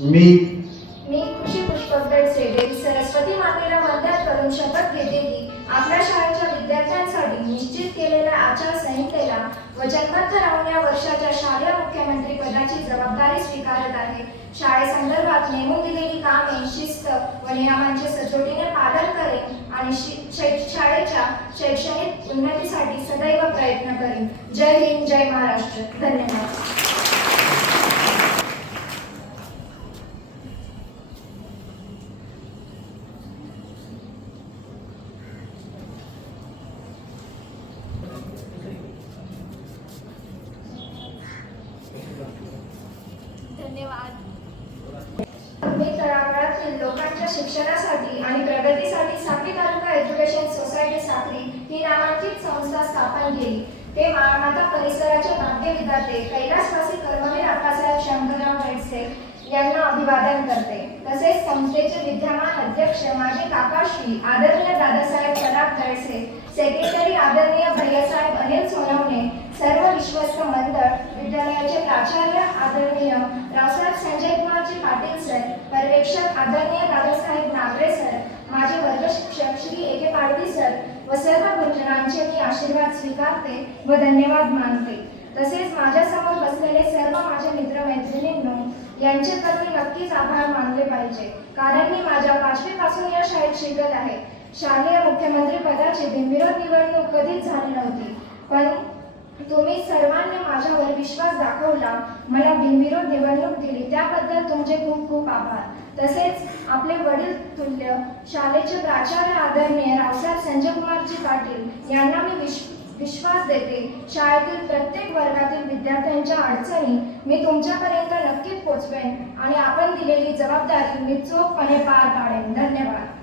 मी मी कृषी पुष्पक बेडसे देवी सरस्वती मातेला वंदन करून शपथ घेतेली. आपल्या शाळेच्या विद्यार्थ्यांसाठी निश्चित केलेल्या आचारसंहितेला वचनबद्ध राहून या वर्षाच्या शालेय मुख्यमंत्री पदाची जबाबदारी स्वीकारत आहे. शाळेसंदर्भात नेमून दिलेली कामे शिस्त व नियमांचे सचोटीने पालन करेन आणि शाळेच्या शैक्षणिक उन्नतीसाठी सदैव प्रयत्न करेन. जय हिंद जय महाराष्ट्र. धन्यवाद. धन्यवाद. मी तळागाळातील लोकांच्या शिक्षणासाठी आणि प्रगतीसाठी साखरी तालुका एज्युकेशन सोसायटी साखरी ही नामांकित संस्था स्थापन केली. ते माळमाता परिसराचे भाग्य विधाते कैलासवासी कर्मवीर अप्पासाहेब शंकरराव बेडसे यांना अभिवादन करते. तसेच संस्थेचे विद्यमान अध्यक्ष माजी काकाश्री आदरणीय दादासाहेब प्रताप दळसे सेक्रेटरी आदरणीय भैयासाहेब अनिल सोनवणे सर्व विश्वस्त मंडळ विद्यालयाचे प्राचार्य आदरणीय संजय कुमारजी पाटील सर पर्यवेक्षक आदरणीय दादासाहेब नागरे सर माझे वर्ग शिक्षक Shri A K Padvi sir व सर्व गुरुजनांचे मी आशीर्वाद स्वीकारते व धन्यवाद मानते. तसेच माझ्यासमोर बसलेले सर्व माझे मित्रमैत्रिणींनो यांचे तर मी नक्कीच आभार मानले पाहिजे कारण मी माझ्या पाचवीपासून या शाळेत शिकत आहे. शालेय मुख्यमंत्री पदाची बिनविरोध निवडणूक कधीच झाली नव्हती पण तुम्ही सर्वांनी माझ्यावर विश्वास दाखवला मला बिनविरोध निवडणूक दिली त्याबद्दल तुमचे खूप खूप आभार. तसेच आपले वडील तुल्य शाळेचे प्राचार्य आदरणीय रावसाहेब संजयकुमारजी पाटील यांना मी विश विश्वास देते शाळेतील प्रत्येक वर्गातील विद्यार्थ्यांच्या अडचणी मी तुमच्यापर्यंत नक्कीच पोचवेन आणि आपण दिलेली जबाबदारी मी चोखपणे पार पाडेन. धन्यवाद.